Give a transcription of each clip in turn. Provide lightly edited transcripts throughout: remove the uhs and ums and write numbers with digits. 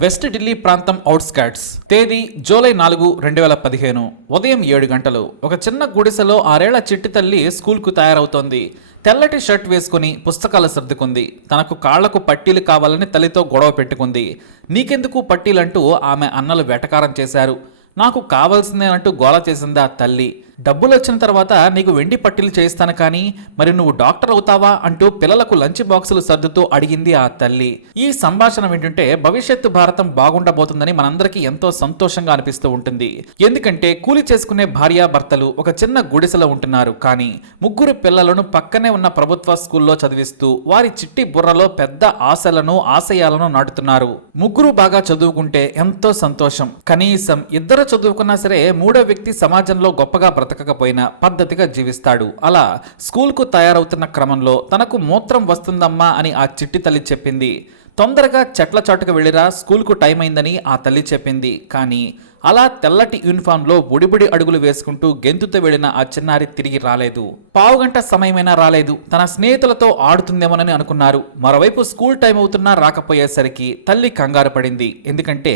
West Delhi ప్రాంతం outskirts. తేదీ July 4, 2015. ఉదయం 7 గంటలు. ఒక చిన్న గుడిసెలో 6 ఏళ్ల చిట్టి తల్లి స్కూల్కు తయారవుతోంది. తెల్లటి షర్ట్ వేసుకుని పుస్తకాలు సర్దుకుంది. తనకు కాళ్లకు పట్టీలు కావాలని తల్లితో గొడవ పెట్టుకుంది. నీకెందుకు పట్టీలంటూ ఆమె అన్నలు వెటకారం చేశారు. నాకు కావాల్సిందే అంటూ గోల చేసింది ఆ తల్లి. డబ్బులు వచ్చిన తర్వాత నీకు వెండి పట్టీలు చేయిస్తాను కానీ మరి నువ్వు డాక్టర్ అవుతావా అంటూ పిల్లలకు లంచ్ బాక్సులు సర్దుతూ అడిగింది ఆ తల్లి. ఈ సంభాషణ వింటుంటే భవిష్యత్తు భారతం బాగుండబోతుందని మనందరికీ ఎంతో సంతోషంగా అనిపిస్తూ ఉంటుంది. ఎందుకంటే కూలి చేసుకునే భార్యాభర్తలు ఒక చిన్న గుడిసెలో ఉంటున్నారు. కానీ ముగ్గురు పిల్లలను పక్కనే ఉన్న ప్రభుత్వ స్కూల్లో చదివిస్తూ వారి చిట్టి బుర్రలో పెద్ద ఆశలను ఆశయాలను నాటుతున్నారు. ముగ్గురు బాగా చదువుకుంటే ఎంతో సంతోషం. కనీసం ఇద్దరు చదువుకున్నా సరే మూడో వ్యక్తి సమాజంలో గొప్పగా బ్రతకకపోయినా పద్ధతిగా జీవిస్తాడు. అలా స్కూల్కు తయారవుతున్న క్రమంలో తనకు మూత్రం వస్తుందమ్మా అని ఆ చిట్టి తల్లి చెప్పింది. తొందరగా చెట్ల చాటుకు వెళ్ళిరా, స్కూల్కు టైం అయిందని ఆ తల్లి చెప్పింది. కానీ అలా తెల్లటి యూనిఫామ్లో బుడిబుడి అడుగులు వేసుకుంటూ గెంతుతో వెళ్లిన ఆ చిన్నారి తిరిగి రాలేదు. పావుగంట సమయమైనా రాలేదు. తన స్నేహితులతో ఆడుతుందేమోనని అనుకున్నారు. మరోవైపు స్కూల్ టైం అవుతున్నా రాకపోయేసరికి తల్లి కంగారు పడింది. ఎందుకంటే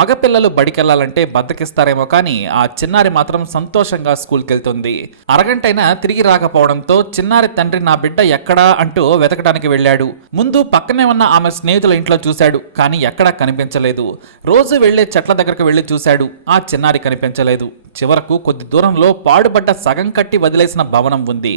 మగపిల్లలు బడికెళ్లాలంటే బద్దకిస్తారేమో కానీ ఆ చిన్నారి మాత్రం సంతోషంగా స్కూల్కి వెళ్తుంది. అరగంటైనా తిరిగి రాకపోవడంతో చిన్నారి తండ్రి నా బిడ్డ ఎక్కడా అంటూ వెతకడానికి వెళ్ళాడు. ముందు పక్కనే ఉన్న ఆమె స్నేహితుల ఇంట్లో చూశాడు. కానీ ఎక్కడా కనిపించలేదు. రోజు వెళ్లే చెట్ల దగ్గరకు వెళ్లి చూశాడు. ఆ చిన్నారి కనిపించలేదు. చివరకు కొద్ది దూరంలో పాడుబడ్డ సగం కట్టి వదిలేసిన భవనం ఉంది.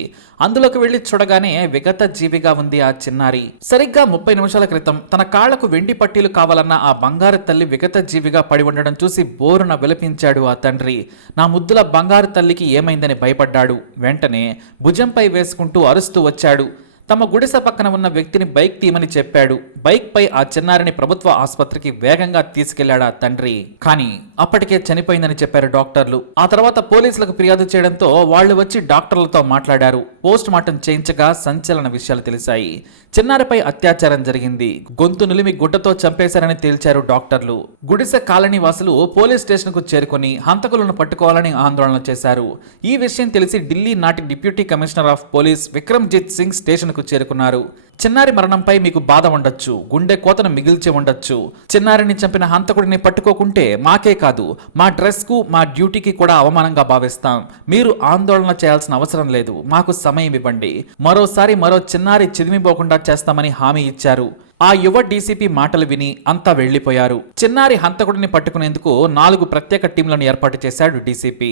అందులోకి వెళ్లి చూడగానే విగత జీవిగా ఉంది ఆ చిన్నారి. సరిగ్గా 30 నిమిషాల క్రితం తన కాళ్లకు వెండి పట్టీలు కావాలన్న ఆ బంగారు తల్లి విగత జీవిగా పడి ఉండడం చూసి బోరున విలపించాడు ఆ తండ్రి. నా ముద్దుల బంగారు తల్లికి ఏమైందని భయపడ్డాడు. వెంటనే భుజంపై వేసుకుంటూ అరుస్తూ వచ్చాడు. తమ గుడిసె పక్కన ఉన్న వ్యక్తిని బైక్ తీయమని చెప్పాడు. బైక్ పై ఆ చిన్నారిని ప్రభుత్వ ఆసుపత్రికి వేగంగా తీసుకెళ్లాడు ఆ తండ్రి. కానీ అప్పటికే చనిపోయిందని చెప్పారు డాక్టర్లు. ఆ తర్వాత పోలీసులకు ఫిర్యాదు చేయడంతో వాళ్లు వచ్చి డాక్టర్లతో మాట్లాడారు. పోస్ట్ మార్టం చేయించగా సంచలన విషయాలు తెలిసాయి. చిన్నారిపై అత్యాచారం జరిగింది. గొంతు నులిమి గుడ్డతో చంపేశారని తేల్చారు డాక్టర్లు. గుడిసె కాలనీ వాసులు పోలీస్ స్టేషన్ కు చేరుకుని హంతకులను పట్టుకోవాలని ఆందోళన చేశారు. ఈ విషయం తెలిసి ఢిల్లీ నాటి deputy commissioner of police Vikramjit Singh station చేరుకున్నారు. చిన్నారి మరణంపై మీకు బాధ ఉండొచ్చు, గుండె కోతను మిగిల్చి ఉండొచ్చు. చిన్నారిని చంపిన హంతకుడిని పట్టుకోకుంటే మాకే కాదు మా డ్రెస్ కు మా డ్యూటీకి కూడా అవమానంగా భావిస్తాం. మీరు ఆందోళన చేయాల్సిన అవసరం లేదు. మాకు సమయం ఇవ్వండి. మరోసారి మరో చిన్నారి చిదిమిపోకుండా చేస్తామని హామీ ఇచ్చారు. ఆ యువ డీసీపీ మాటలు విని అంతా వెళ్లిపోయారు. చిన్నారి హంతకుడిని పట్టుకునేందుకు 4 ప్రత్యేక టీంలను ఏర్పాటు చేశాడు డీసీపీ.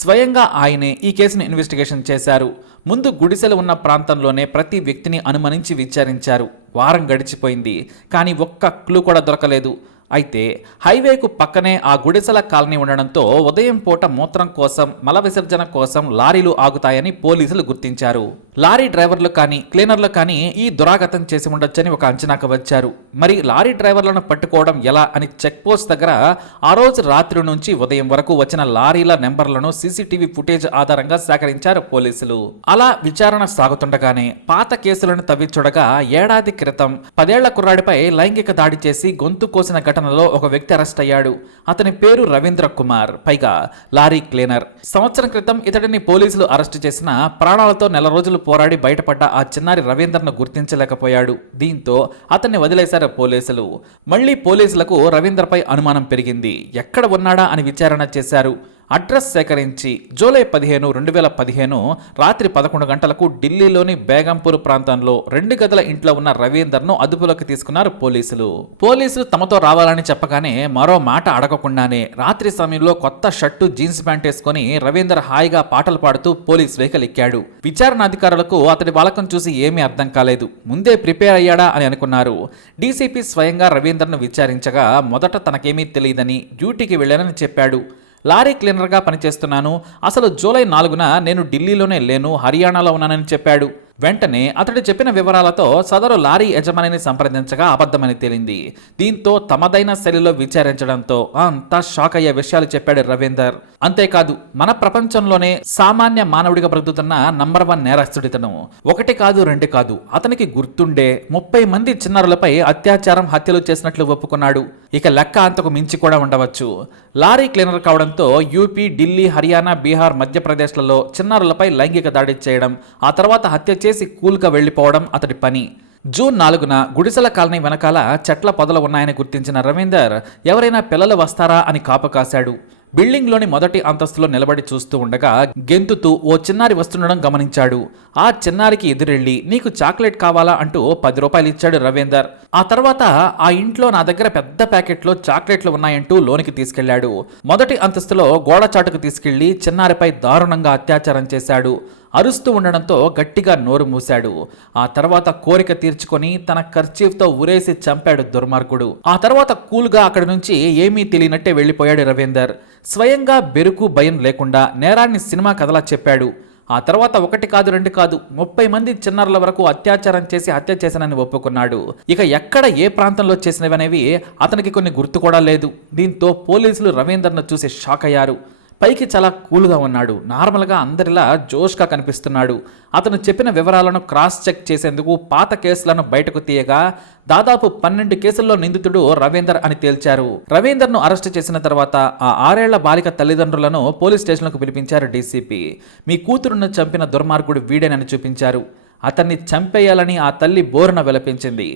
స్వయంగా ఆయనే ఈ కేసును ఇన్వెస్టిగేషన్ చేశారు. ముందు గుడిసెలు ఉన్న ప్రాంతంలోనే ప్రతి వ్యక్తిని అనుమానించి విచారించారు. వారం గడిచిపోయింది. కానీ ఒక్క క్లూ కూడా దొరకలేదు. అయితే హైవేకు పక్కనే ఆ గుడిసెల కాలనీ ఉండడంతో ఉదయం పూట మూత్రం కోసం, మల విసర్జన కోసం లారీలు ఆగుతాయని పోలీసులు గుర్తించారు. లారీ డ్రైవర్లు కానీ క్లీనర్లు కానీ ఈ దురాగతం చేసి ఉండొచ్చని ఒక అంచనాకు వచ్చారు. మరి లారీ డ్రైవర్లను పట్టుకోవడం ఎలా అని చెక్ పోస్ట్ దగ్గర ఆ రోజు రాత్రి నుంచి ఉదయం వరకు వచ్చిన లారీల నెంబర్లను సీసీటీవీ ఫుటేజ్ ఆధారంగా సేకరించారు పోలీసులు. అలా విచారణ సాగుతుండగానే పాత కేసులను తవ్వి చూడగా ఏడాది క్రితం 10 ఏళ్ల కుర్రాడిపై లైంగిక దాడి చేసి గొంతు కోసిన ఘటనలో ఒక వ్యక్తి అరెస్ట్ అయ్యాడు. అతని పేరు రవీంద్ర కుమార్, పైగా లారీ క్లీనర్. సంవత్సరం క్రితం ఇతడిని పోలీసులు అరెస్టు చేసిన ప్రాణాలతో నెల రోజులు పోరాడి బయటపడ్డ ఆ చిన్నారి రవీందర్ను గుర్తించలేకపోయాడు. దీంతో అతన్ని వదిలేశారు పోలీసులు. మళ్లీ పోలీసులకు రవీందర్పై అనుమానం పెరిగింది. ఎక్కడ ఉన్నాడా అని విచారణ చేశారు. అడ్రస్ సేకరించి జూలై 15, 2015 రాత్రి 11 గంటలకు ఢిల్లీలోని బేగంపూర్ ప్రాంతంలో 2 గదుల ఇంట్లో ఉన్న రవీందర్ను అదుపులోకి తీసుకున్నారు పోలీసులు. పోలీసులు తమతో రావాలని చెప్పగానే మరో మాట అడగకుండానే రాత్రి సమయంలో కొత్త షర్టు, జీన్స్ ప్యాంట్ వేసుకుని రవీందర్ హాయిగా పాటలు పాడుతూ పోలీస్ వెహికల్ ఎక్కాడు. విచారణ అధికారులకు అతడి వాలకం చూసి ఏమీ అర్థం కాలేదు. ముందే ప్రిపేర్ అయ్యాడా అని అనుకున్నారు. డీసీపీ స్వయంగా రవీందర్ను విచారించగా మొదట తనకేమీ తెలియదని, డ్యూటీకి వెళ్ళానని చెప్పాడు. లారీ క్లీనర్గా పనిచేస్తున్నాను. అసలు జూలై 4న నేను ఢిల్లీలోనే లేను, హర్యానాలో ఉన్నానని చెప్పాడు. వెంటనే అతడు చెప్పిన వివరాలతో సదరు లారీ యజమానిని సంప్రదించగా అబద్ధమని తేలింది. దీంతో తమదైన శైలిలో విచారించడంతో అంతా షాక్ అయ్యే విషయాలు చెప్పాడు రవీందర్. అంతేకాదు మన ప్రపంచంలోనే సామాన్య మానవుడిగా బ్రతుకుతున్న నంబర్ 1 నేరస్తుడితను. 1 కాదు 2 కాదు, అతనికి గుర్తుండే 30 మంది చిన్నారులపై అత్యాచారం, హత్యలు చేసినట్లు ఒప్పుకున్నాడు. ఇక లెక్క అంతకు మించి కూడా ఉండవచ్చు. లారీ క్లీనర్ కావడంతో యూపీ, ఢిల్లీ, హర్యానా, బీహార్, మధ్యప్రదేశ్లలో చిన్నారులపై లైంగిక దాడి చేయడం, ఆ తర్వాత హత్య చేసి కూల్గా వెళ్లిపోవడం అతడి పని. జూన్ 4న గుడిసెల కాలనీ వెనకాల చెట్ల పొదలు ఉన్నాయని గుర్తించిన రవీందర్ ఎవరైనా పిల్లలు వస్తారా అని కాపు కాశాడు. బిల్డింగ్లోని మొదటి అంతస్తులో నిలబడి చూస్తూ ఉండగా గెంతుతూ ఓ చిన్నారి వస్తుండడం గమనించాడు. ఆ చిన్నారికి ఎదురెళ్లి నీకు చాక్లెట్ కావాలా అంటూ 10 రూపాయలు ఇచ్చాడు రవీందర్. ఆ తర్వాత ఆ ఇంట్లో నా దగ్గర పెద్ద ప్యాకెట్లో చాక్లెట్లు ఉన్నాయంటూ లోనికి తీసుకెళ్లాడు. మొదటి అంతస్తులో గోడ చాటుకు తీసుకెళ్లి చిన్నారిపై దారుణంగా అత్యాచారం చేశాడు. అరుస్తూ ఉండడంతో గట్టిగా నోరు మూశాడు. ఆ తర్వాత కోరిక తీర్చుకొని తన కర్చీఫ్తో ఉరేసి చంపాడు దుర్మార్గుడు. ఆ తర్వాత కూల్గా అక్కడి నుంచి ఏమీ తెలియనట్టే వెళ్లిపోయాడు రవీందర్. స్వయంగా బెరుకు భయం లేకుండా నేరాన్ని సినిమా కథలా చెప్పాడు. ఆ తర్వాత 1 కాదు 2 కాదు 30 మంది చిన్నారుల వరకు అత్యాచారం చేసి హత్య చేశానని ఒప్పుకున్నాడు. ఇక ఎక్కడ ఏ ప్రాంతంలో చేసినవనేవి అతనికి కొన్ని గుర్తు కూడా లేదు. దీంతో పోలీసులు రవీందర్ను చూసి షాక్ అయ్యారు. పైకి చాలా కూల్గా ఉన్నాడు. నార్మల్గా అందరిలా జోష్గా కనిపిస్తున్నాడు. అతను చెప్పిన వివరాలను క్రాస్ చెక్ చేసేందుకు పాత కేసులను బయటకు తీయగా దాదాపు 12 కేసుల్లో నిందితుడు రవీందర్ అని తేల్చారు. రవీందర్ను అరెస్టు చేసిన తర్వాత ఆ 6 ఏళ్ల బాలిక తల్లిదండ్రులను పోలీస్ స్టేషన్లకు పిలిపించారు డీసీపీ. మీ కూతురును చంపిన దుర్మార్గుడు వీడేనని చూపించారు. అతన్ని చంపేయాలని ఆ తల్లి బోరున విలపించింది.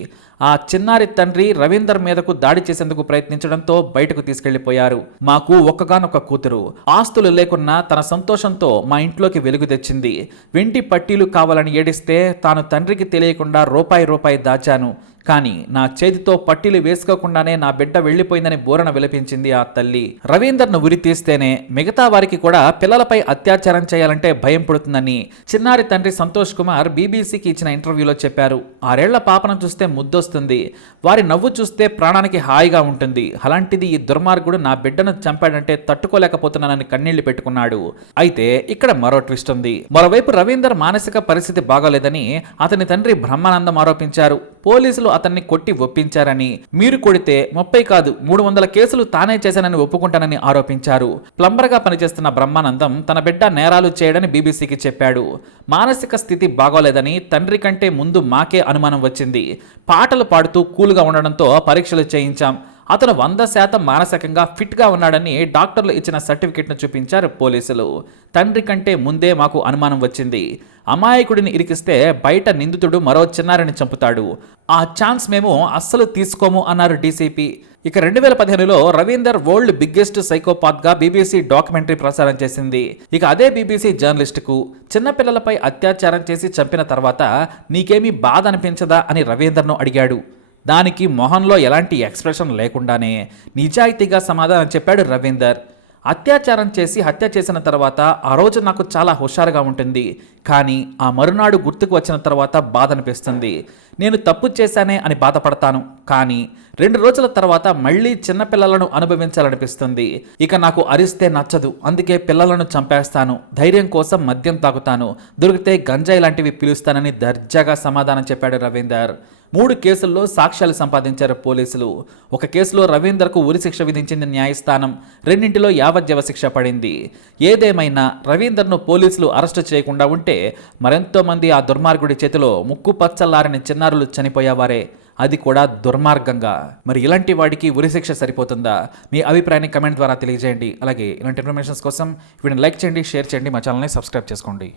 ఆ చిన్నారి తండ్రి రవీందర్ మీదకు దాడి చేసేందుకు ప్రయత్నించడంతో బయటకు తీసుకెళ్లిపోయారు. మాకు ఒక్కగానొక్క కూతురు, ఆస్తులు లేకున్నా తన సంతోషంతో మా ఇంట్లోకి వెలుగు తెచ్చింది. వెండి పట్టీలు కావాలని ఏడిస్తే తాను తండ్రికి తెలియకుండా రూపాయి దాచాను. కానీ నా చేతితో పట్టీలు వేసుకోకుండానే నా బిడ్డ వెళ్లిపోయిందని బోరణ విలపించింది ఆ తల్లి. రవీందర్ను ఉరి తీస్తేనే మిగతా వారికి కూడా పిల్లలపై అత్యాచారం చేయాలంటే భయం పుడుతుందని చిన్నారి తండ్రి సంతోష్ కుమార్ బీబీసీకి ఇచ్చిన ఇంటర్వ్యూలో చెప్పారు. 6 ఏళ్ల పాపను చూస్తే ముద్దొస్తుంది, వారి నవ్వు చూస్తే ప్రాణానికి హాయిగా ఉంటుంది. అలాంటిది ఈ దుర్మార్గుడు నా బిడ్డను చంపాడంటే తట్టుకోలేకపోతున్నానని కన్నీళ్లు పెట్టుకున్నాడు. అయితే ఇక్కడ మరో ట్విస్ట్ ఉంది. మరోవైపు రవీందర్ మానసిక పరిస్థితి బాగోలేదని అతని తండ్రి బ్రహ్మానందం ఆరోపించారు. పోలీసులు అతన్ని కొట్టి ఒప్పించారని, మీరు కొడితే 30 కాదు 300 కేసులు తానే చేశానని ఒప్పుకుంటానని ఆరోపించారు. ప్లంబర్గా పనిచేస్తున్న బ్రహ్మానందం తన బిడ్డ నేరాలు చేయడని బీబీసీకి చెప్పాడు. మానసిక స్థితి బాగోలేదని తండ్రి కంటే ముందు మాకే అనుమానం వచ్చింది. పాటలు పాడుతూ కూల్గా ఉండడంతో పరీక్షలు చేయించాం. అతను 100% మానసికంగా ఫిట్గా ఉన్నాడని డాక్టర్లు ఇచ్చిన సర్టిఫికెట్ను చూపించారు పోలీసులు. తండ్రి కంటే ముందే మాకు అనుమానం వచ్చింది. అమాయకుడిని ఇరికిస్తే బయట నిందితుడు మరో చిన్నారిని చంపుతాడు. ఆ ఛాన్స్ మేము అస్సలు తీసుకోము అన్నారు డీసీపీ. ఇక 2015లో రవీందర్ వరల్డ్ బిగ్గెస్ట్ సైకోపాత్గా బీబీసీ డాక్యుమెంటరీ ప్రసారం చేసింది. ఇక అదే బీబీసీ జర్నలిస్టుకు చిన్నపిల్లలపై అత్యాచారం చేసి చంపిన తర్వాత నీకేమీ బాధ అనిపించదా అని రవీందర్ను అడిగాడు. దానికి మొహంలో ఎలాంటి ఎక్స్ప్రెషన్ లేకుండానే నిజాయితీగా సమాధానం చెప్పాడు రవీందర్. అత్యాచారం చేసి హత్య చేసిన తర్వాత ఆ రోజు నాకు చాలా హుషారుగా ఉంటుంది, కానీ ఆ మరునాడు గుర్తుకు వచ్చిన తర్వాత బాధ అనిపిస్తుంది. నేను తప్పు చేశానే అని బాధపడతాను, కానీ 2 రోజుల తర్వాత మళ్ళీ చిన్నపిల్లలను అనుభవించాలనిపిస్తుంది. ఇక నాకు అరిస్తే నచ్చదు, అందుకే పిల్లలను చంపేస్తాను. ధైర్యం కోసం మద్యం తాగుతాను, దొరికితే గంజాయి లాంటివి పిలుస్తానని దర్జాగా సమాధానం చెప్పాడు రవీందర్. 3 కేసుల్లో సాక్ష్యాలు సంపాదించారు పోలీసులు. ఒక కేసులో రవీందర్కు ఉరిశిక్ష విధించింది న్యాయస్థానం, 2 యావజ్జీవ శిక్ష పడింది. ఏదేమైనా రవీందర్ను పోలీసులు అరెస్టు చేయకుండా ఉంటే మరెంతో మంది ఆ దుర్మార్గుడి చేతిలో ముక్కు పచ్చల్లారని చిన్నారులు చనిపోయేవారే, అది కూడా దుర్మార్గంగా. మరి ఇలాంటి వాడికి ఉరిశిక్ష సరిపోతుందా? మీ అభిప్రాయాన్ని కమెంట్ ద్వారా తెలియజేయండి. అలాగే ఇలాంటి ఇన్ఫర్మేషన్స్ కోసం వీడిని లైక్ చేయండి, షేర్ చేయండి, మా ఛానల్ని సబ్స్క్రైబ్ చేసుకోండి.